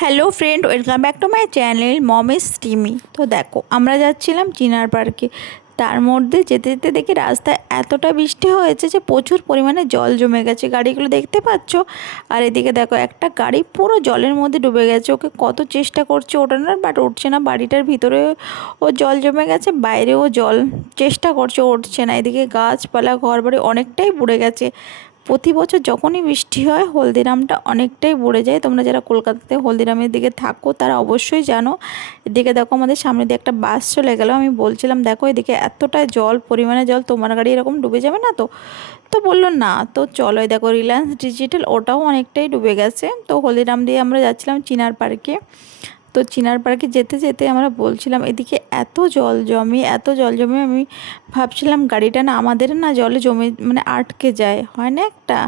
Hello friend, welcome back to my channel Mommy's Timmy. তো দেখো, আমরা যাচ্ছিলাম চিনার পার্কে। তার মধ্যে যেতে যেতে দেখি রাস্তায় এতটা বৃষ্টি হয়েছে যে প্রচুর পরিমাণে জল জমে গেছে, গাড়িগুলো দেখতে পাচ্ছ। আর এদিকে দেখো, একটা গাড়ি পুরো জলের মধ্যে ডুবে গেছে। ওকে কত চেষ্টা করছে ওঠানোর, বাট উঠছে না। বাড়িটার ভিতরে ও জল জমে গেছে, বাইরেও জল, চেষ্টা করছে, উঠছে না। এদিকে গাছপালা, ঘরবাড়ি অনেকটাই বুড়ে গেছে। প্রতি বছর যখনই বৃষ্টি হয় হলদিরামটা অনেকটাই বুড়ে যায়। তোমরা যারা কলকাতাতে হলদিরামের দিকে থাকো তারা অবশ্যই জানো। এদিকে দেখো, আমাদের সামনে দিয়ে একটা বাস চলে গেল। আমি বলছিলাম দেখো এদিকে এতটা জল, পরিমাণে জল, তোমার গাড়ি এরকম ডুবে যাবে না তো? তো বললো না। তো চলো, দেখো রিলায়েন্স ডিজিটাল, ওটাও অনেকটাই ডুবে গেছে। তো হলদিরাম দিয়ে আমরা যাচ্ছিলাম চিনার পার্কে। তো চিনার পার্কে যেতে যেতে আমরা বলছিলাম এদিকে এত জল জমে, এত জল জমে, আমি ভাবছিলাম গাড়িটা না আমাদের না জলে জমে মানে আটকে যায়, হয় না একটা।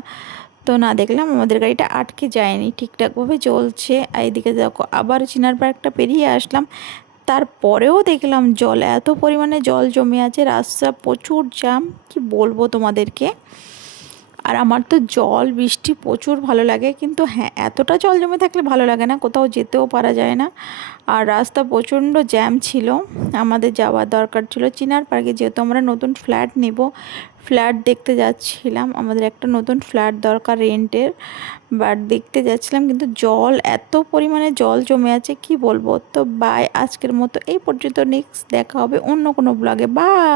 তো না, দেখলাম আমাদের গাড়িটা আটকে যায়নি, ঠিকঠাকভাবে চলছে। আর এদিকে দেখো, আবার চিনার পার্কটা পেরিয়ে আসলাম। তারপরেও দেখলাম জল, এত পরিমাণে জল জমে আছে, রাস্তা প্রচুর জ্যাম, কি বলবো তোমাদেরকে। আর আমার তো জল বৃষ্টি প্রচুর ভালো লাগে, কিন্তু হ্যাঁ, এতটা জল জমে থাকলে ভালো লাগে না, কোথাও যেতেও পারা যায় না। আর রাস্তা প্রচণ্ড জ্যাম ছিল। আমাদের যাওয়ার দরকার ছিল চিনার পার্কে, যেহেতু আমরা নতুন ফ্ল্যাট নেব। ফ্ল্যাট দেখতে যাচ্ছিলাম, আমাদের একটা নতুন ফ্ল্যাট দরকার রেন্টের। বাট দেখতে যাচ্ছিলাম, কিন্তু জল, এত পরিমাণে জল জমে আছে, কি বলবো। তো বাই, আজকের মতো এই পর্যন্ত। নেক্সট দেখা হবে অন্য কোনো ব্লগে। বাই।